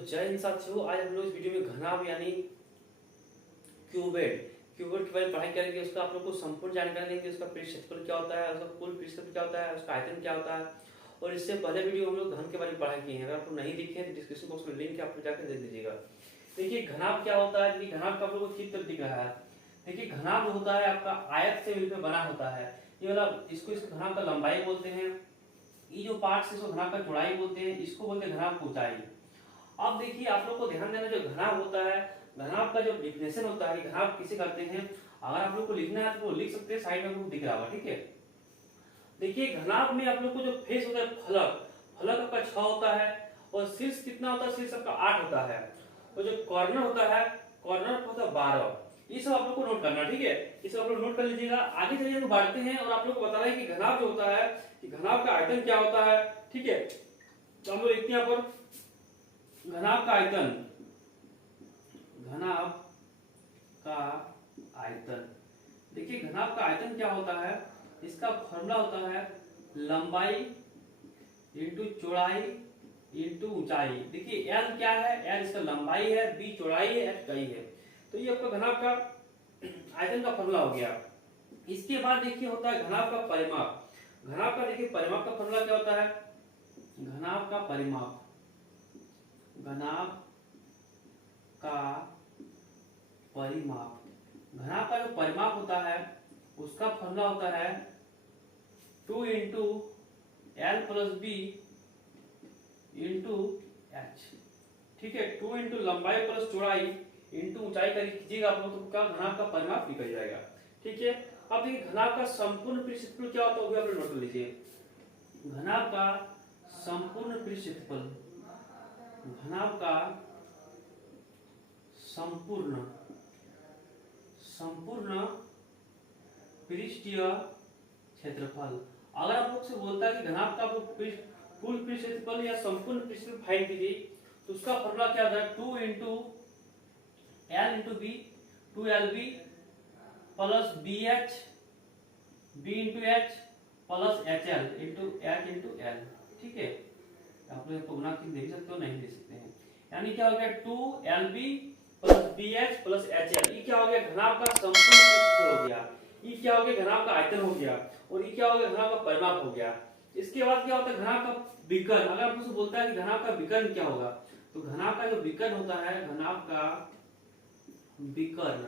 जय हिंद साथियों, आज हम लोग इस वीडियो में घनाभ यानी क्यूबेड के बारे में पढ़ाई करेंगे। उसका आप लोग को संपूर्ण जानकारी देंगे। उसका पृष्ठ क्षेत्रफल क्या होता है, उसका कुल पृष्ठ क्षेत्रफल क्या होता है, उसका आयतन क्या होता है। और इससे पहले वीडियो हम लोग घन के बारे में पढ़ाई किए हैं। अगर आप लोग नहीं देखे हैं तो डिस्क्रिप्शन बॉक्स में लिंक है, आप लोग जाकर देख लीजिएगा। देखिए घनाभ क्या होता है। देखिए घनाभ का आप लोग को चित्र दिख रहा है। देखिए घनाभ होता है आपका आयत से मिलकर बना होता है। ये वाला इसको इस घनाभ का लंबाई बोलते हैं। ये जो पार्ट से इसको घनाभ का चौड़ाई बोलते हैं, इसको बोलते हैं घनाभ की ऊंचाई। अब देखिए आप लोग को ध्यान देना, जो घनाभ होता है, घनाभ का जो डिफिनेशन होता है, घनाभ किसे करते हैं, अगर आप लोग को लिखना है तो लिख सकते हैं, साइड में आपको दिख रहा होगा। ठीक है, देखिए घनाभ में आप लोग को जो फेस होता है फलक, फलक आपका 6 होता है और शीर्ष कितना होता है, शीर्ष आपका 8 होता है। और जो कॉर्नर होता है, कॉर्नर होता है 12। ये सब आप लोग को नोट करना। ठीक है, ये सब आप लोग नोट कर लीजिएगा। आगे चलिए हम बढ़ते हैं और आप लोग को बताना है कि घनाभ जो होता है कि घनाभ का आयतन क्या होता है। ठीक है, तो हम लोग लिखते हैं यहाँ पर घनाभ का आयतन, घनाभ का आयतन। देखिए घनाभ का आयतन क्या होता है, इसका फॉर्मूला होता है लंबाई इंटू चौड़ाई इंटू ऊंचाई। देखिए एल क्या है, एल इसका लंबाई है, बी चौड़ाई है, एच ऊंचाई है। तो ये आपका घनाभ का आयतन का फॉर्मूला हो गया। इसके बाद देखिए होता है घनाभ का परिमाप। घनाभ का देखिए परिमाप का फॉर्मूला क्या होता है, घनाभ का परिमाप, घनाभ का परिमाप, घनाभ का जो परिमाप होता है उसका फॉर्मूला होता है 2 into L plus B into H. ठीक है, 2 इंटू लंबाई प्लस चौड़ाई इंटू ऊंचाई का कीजिएगा आप लोग, तो का घनाभ का परिमाप निकल जाएगा। ठीक है, अब देखिए घनाभ का संपूर्ण पृष्ठ क्षेत्रफल क्या होता है, वो भी आप लोग नोट कर लीजिए। घनाभ का संपूर्ण पृष्ठ क्षेत्रफल, घनाभ का संपूर्ण संपूर्ण पृष्ठीय क्षेत्रफल। अगर आप लोग से बोलता है कि घनाभ का कुल पृष्ठ क्षेत्रफल या संपूर्ण पृष्ठ क्षेत्रफल फाइंड कीजिए, तो उसका फॉर्मूला क्या होता है 2 into L into B, 2lb plus B into H plus HL into H into L. ठीक है, आप लोग गुना की देख सकते हो, नहीं दे सकते हैं। यानी क्या हो गया 2lb plus BH plus HL। ये क्या हो गया, घनाभ का संपूर्ण पृष्ठफल हो गया। ये क्या हो गया, घनाभ का आयतन हो गया। और ये क्या हो गया, घनाभ का परिमाप हो गया। इसके बाद क्या होता है, घनाभ का विकर्ण। अगर आपसे बोलता है कि घनाभ का विकर्ण क्या होगा, तो घनाभ का जो विकर्ण होता है, घनाभ का विकर्ण,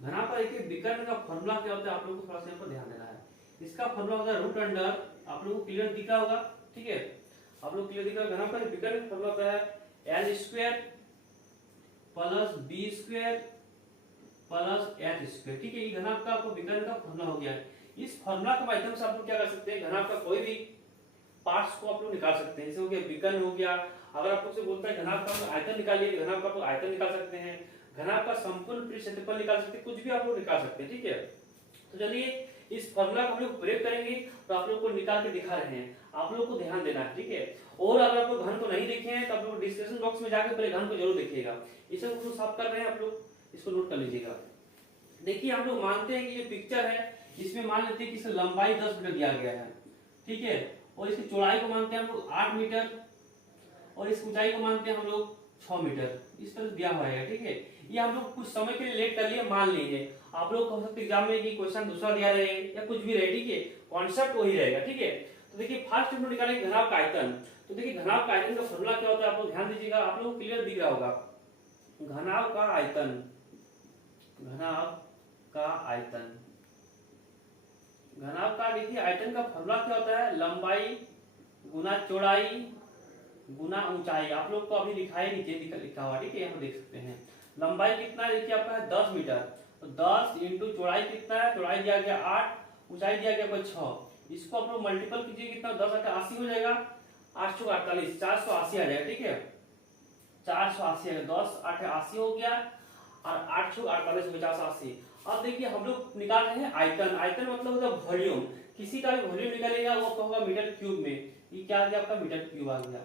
घनाभ का देखिए विकर्ण का फॉर्मूला क्या होता है, आप लोगों को थोड़ा सा यहाँ पर ध्यान देना है। इसका फॉर्मूला होता है रूट अंडर, आप लोगों को क्लियर दिख रहा होगा। ठीक है, आप लोग क्लियर दिख रहा है। घनाभ का विकर्ण का फॉर्मूला होता है L square plus B square plus H square. ठीक है, ये घनाभ का आपको विकर्ण का फॉर्मूला हो गया। इस फॉर्मूला के माध्यम से आप लोग क्या कर सकते हैं, घनाभ का कोई भी पार्ट्स को आप लोग निकाल सकते हैं। जैसे हो गया विकर्ण हो गया। अगर आप लोग से बोलता है घनाभ का आयतन निकालिए, घनाभ का आप लोग आयतन निकाल सकते हैं, घनाभ का संपूर्ण पृष्ठ क्षेत्रफल निकाल सकते हैं, कुछ भी आप लोग निकाल सकते हैं। ठीक है, तो चलिए इस फॉर्मूला को हम लोग प्रयोग करेंगे, तो आप लोग को निकाल के दिखा रहे हैं, आप लोग को ध्यान देना है। ठीक है, और अगर आप लोग घन को नहीं देखे हैं तो आप लोग डिस्क्रिप्शन बॉक्स में जाकर पहले घन को जरूर देखिएगा। इसे हम लोग साफ कर रहे हैं, आप लोग इसको नोट कर लीजिएगा। देखिए हम लोग मानते हैं कि ये पिक्चर है, इसमें मान लेते हैं कि इसकी लंबाई 10 मीटर दिया गया है। ठीक है, और इसकी चौड़ाई को मानते हैं हम लोग 8 मीटर और इस ऊंचाई को मानते हैं हम लोग 6 मीटर। इस तरह दिया हुआ है। ठीक है, ये हम लोग कुछ समय के लिए लेट कर लिए, मान लीजिए। आप लोग हो सकते एग्जाम में कि क्वेश्चन दूसरा दिया रहे या कुछ भी रहे। ठीक है, कॉन्सेप्ट वही रहेगा। ठीक है, तो देखिए फर्स्ट हम लोग निकालेंगे घनाभ का आयतन। तो देखिए घनाभ का आयतन का फॉर्मूला क्या होता है, आप लोग ध्यान दीजिएगा, आप लोगों को क्लियर दिख रहा होगा। घनाभ का आयतन, घनाभ का आयतन, घनाभ का देखिए आयतन का फॉर्मूला क्या होता है, लंबाई गुना चौड़ाई गुना ऊंचाई। आप लोग को अभी लिखा है नीचे लिखा हुआ। ठीक है, यहाँ देख सकते हैं लंबाई कितना है, देखिए आपका है 10 मीटर। तो 10 इंटू चौड़ाई कितना है, चौड़ाई दिया गया 8, ऊंचाई दिया गया 6। इसको आप लोग मल्टीपल कीजिए, कितना 10 80 हो जाएगा, 8 4 48 480 आ जाएगा। ठीक है, 480 है, 10 8 80 हो गया और 8 6 48 50 अब देखिए हम लोग निकाल रहे हैं आयतन। आयतन मतलब होता है वॉल्यूम। किसी का भी वॉल्यूम निकालेगा वो होगा मीटर क्यूब में। ये क्या आ गया, आपका मीटर क्यूब आ गया।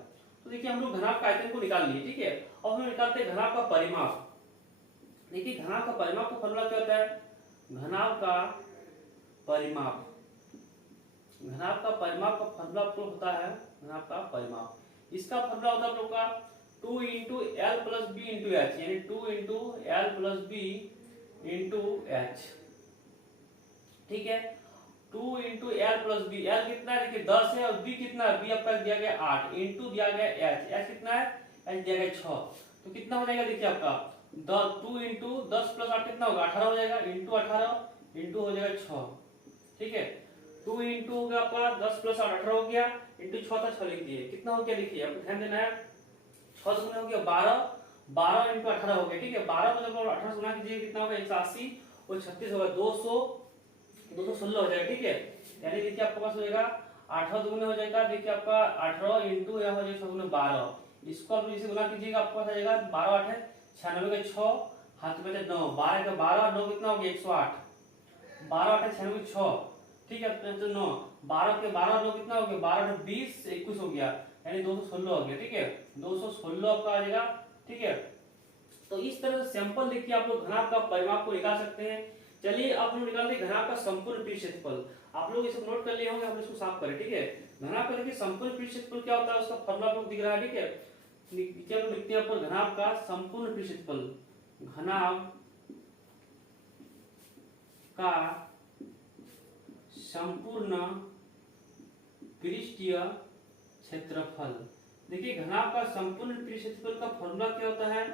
तो देखिए हम लोग घनाभ का आयतन को निकाल लिए। ठीक है, अब हम निकालते हैं घनाभ का परिमाप। देखिए घनाभ का परिमाप का फॉर्मूला क्या होता है, घनाभ का परिमाप, घनाभ का परिमाप का फॉर्मूला आपको होता है, घनाभ का परिमाप, इसका फॉर्मूला होता है आप लोग का 2 into L plus B into H, यानी 2 into L plus B into H. ठीक है, 2 into L plus B, L कितना है देखिए 10 है, और बी कितना है, बी आपका दिया गया 8, इंटू दिया गया एच, एच कितना है, एच दिया गया 6। तो कितना हो जाएगा देखिए आपका 2 इंटू 10 प्लस 8 कितना होगा 18 हो जाएगा, इंटू 18 इंटू हो जाएगा 6। ठीक है, 2 इंटू हो गया आपका 10 प्लस 8 18 हो गया, इंटू 6 था 6 लिख दिए, कितना हो गया लिखिए, आपको ध्यान देना है 6 से गुना हो गया 12, 12 इंटू 18 हो गया। ठीक है, 12 को जब 18 से गुना कीजिए कितना होगा 180 और 36 होगा 200, 216 हो जाएगा। ठीक है, यानी देखिए आपके पास हो जाएगा 18 दुगुने हो जाएगा, देखिए आपका 18 इंटू यह हो जाएगा 6 गुना 12, इसको आप इसे गुना कीजिएगा आपको आ जाएगा 12 8 है 96 का 6, हाथ में 9, 12 का 12 9 कितना हो गया 108, 12 8 96 6। ठीक है, तो 9 12 के 12 9 कितना हो गया 12 8 20 21 हो गया, यानी 216 हो गया। ठीक है, 216 आपका आ जाएगा। ठीक है, तो इस तरह से सैंपल लिख के आप लोग घनाभ का परिमाप को निकाल सकते हैं। चलिए आप लोग निकालते हैं घनाभ का संपूर्ण पृष्ठ क्षेत्रफल। आप लोग इसे नोट कर लिए होंगे, हम इसको साफ करें। ठीक है, घनाभ का देखिए संपूर्ण पृष्ठ क्षेत्रफल क्या होता है, उसका फॉर्मूला आपको दिख रहा है। ठीक है, नीचे हम लिखते हैं आपको घनाभ का संपूर्ण पृष्ठ क्षेत्रफल, घनाभ का संपूर्ण पृष्ठीय क्षेत्रफल। देखिए घनाभ का संपूर्ण पृष्ठ क्षेत्रफल का फॉर्मूला क्या होता है,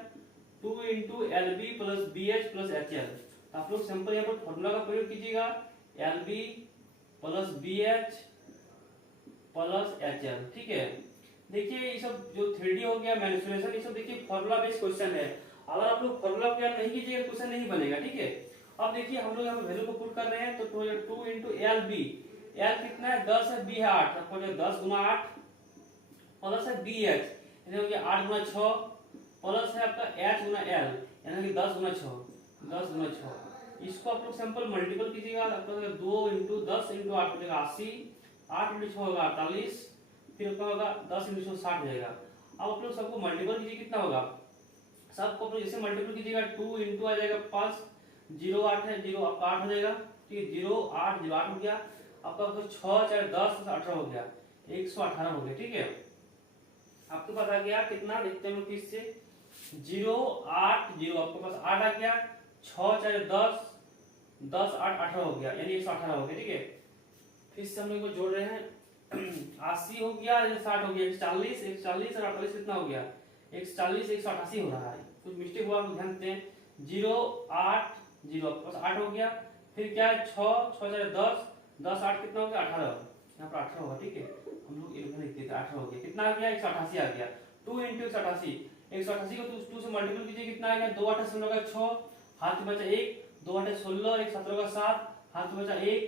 2 into L B plus B H plus H L. आप लोग सिंपल यहाँ पर फॉर्मूला का प्रयोग कीजिएगा, L B plus B H plus H L. ठीक है, देखिए ये सब जो 3D हो गया मैनिपुलेशन, ये सब देखिए फॉर्मूला बेस्ड क्वेश्चन है, अगर आप लोग फॉर्मूला को याद नहीं कीजिएगा क्वेश्चन नहीं बनेगा। ठीक है, अब देखिए हम लोग यहाँ वैल्यू को पुट कर रहे हैं, तो 2 इंटू एल बी, एल कितना है 10 है, बी है 8, आपको 10 गुना 8 प्लस है बी एच, यानी हो गया 8 गुना 6 प्लस है आपका एच गुना एल, यानी कि 10 गुना 6, 10 गुना 6। इसको आप लोग सिंपल मल्टीपल कीजिएगा, आपका 2 इंटू 10 इंटू 8 हो जाएगा 80, 8 इंटू 6 होगा 48, फिर आपका होगा 10 इंटू 6 60 हो जाएगा। अब आप लोग सबको मल्टीपल कीजिए, कितना होगा सबको आप लोग जैसे मल्टीपल कीजिएगा 2 इंटू आ जाएगा 5, 0 8 है 0 आपका 8 हो जाएगा। ठीक है, 0 8 0 8 हो गया आपका, 6 4 10 18 हो गया, 118 हो गया। ठीक है, आपके पास आ गया कितना, देखते हैं किस से 0 8 0, आपके पास 8 आ गया, 6 4 10 10 8 18 हो गया, यानी 118 हो गया। ठीक है, फिर से हम लोग को जोड़ रहे हैं 80 हो गया, 60 हो गया, 140 140 और 48 कितना हो गया 140 188 हो रहा है, कुछ मिस्टेक हुआ ध्यान देते हैं। 0 8 0 आपके पास 8 हो गया, फिर क्या है 6 6 4 10 10 8 कितना हो गया 18, यहाँ पर 18 होगा। ठीक है, हम लोग इधर लिख देते हैं 18 हो गया, कितना आ गया 188 आ गया, 2 इंटू 188, 188 को 2 से मल्टीपल कीजिए, कितना आएगा 2 8 16 का 6, हाथ में बचा 1, 2 8 16, 1 17 का 7, हाथ में बचा 1,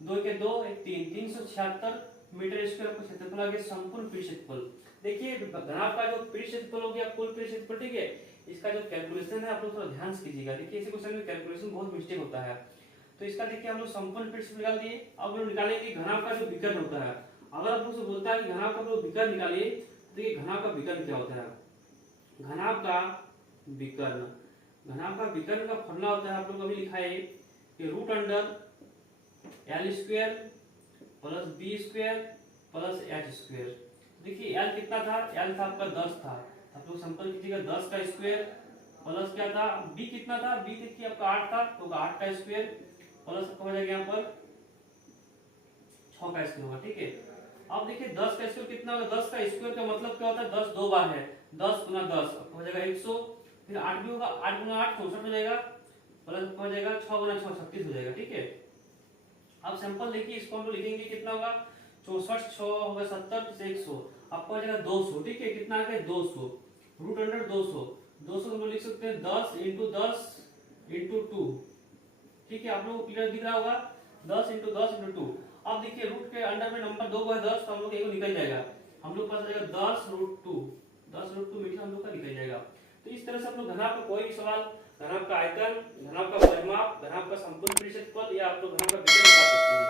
2 के 2 1 3, 376 मीटर स्क्वायर आपको क्षेत्रफल आ गया संपूर्ण पृष्ठ क्षेत्रफल। देखिए घनाभ का जो पृष्ठ क्षेत्रफल हो गया कुल पृष्ठ क्षेत्रफल। ठीक है, इसका जो कैलकुलेशन है आप लोग थोड़ा ध्यान से कीजिएगा, देखिए इसी क्वेश्चन में कैलकुलेशन बहुत मिस्टेक होता है। तो इसका देखिए हम लोग संपूर्ण पृष्ठ निकाल दिए, अब हम लोग निकालेंगे घनाभ का जो विकर्ण होता है। अगर आप लोग से बोलता है कि घनाभ का लोग विकर्ण निकालिए, तो ये घनाभ का विकर्ण क्या होता है, घनाभ का विकर्ण, घनाभ का विकर्ण का फॉर्मूला होता है आप लोग अभी लिखा है कि root under L square plus B square plus H square. देखिए एल कितना था, एल था आपका 10 था, आप लोग सिंपल कीजिएगा 10 का स्क्वायर प्लस क्या था, बी कितना था, बी देखिए आपका 8 था, तो 8 का स्क्वायर प्लस आपका हो जाएगा यहाँ पर 6 का स्क्वायर होगा। ठीक है, अब देखिए 10 का स्क्वायर कितना होगा, 10 का स्क्वायर का मतलब क्या होता है 10 दो बार है, 10 गुना 10 हो जाएगा 100, फिर 8 भी होगा, 8 गुना 8 64 हो जाएगा, प्लस हो जाएगा 6 गुना 6 36 हो जाएगा। ठीक है, अब सिंपल देखिए इसको हम लोग लिखेंगे कितना होगा 64 6 होगा 70 से 100, आपको आ जाएगा 200। ठीक है, कितना आ गया 200, रूट अंडर 200, 200 हम लोग लिख सकते हैं 10 इंटू 10 इंटू 2। ठीक है, आप लोगों को क्लियर दिख रहा होगा 10 इंटू 10 इंटू 2। अब देखिए रूट के अंडर में नंबर 2 है 10, तो हम लोग एक निकल जाएगा, हम लोग पास आ जाएगा 10 रूट 2, 10 रूट 2 मीटर हम लोग का निकल जाएगा। तो इस तरह से हम लोग घनाभ का कोई भी सवाल, घनाभ का आयतन, घनाभ का परिमाप, घनाभ का संपूर्ण पृष्ठ क्षेत्रफल या आप लोग घनाभ का विकर्ण निकाल सकते हैं।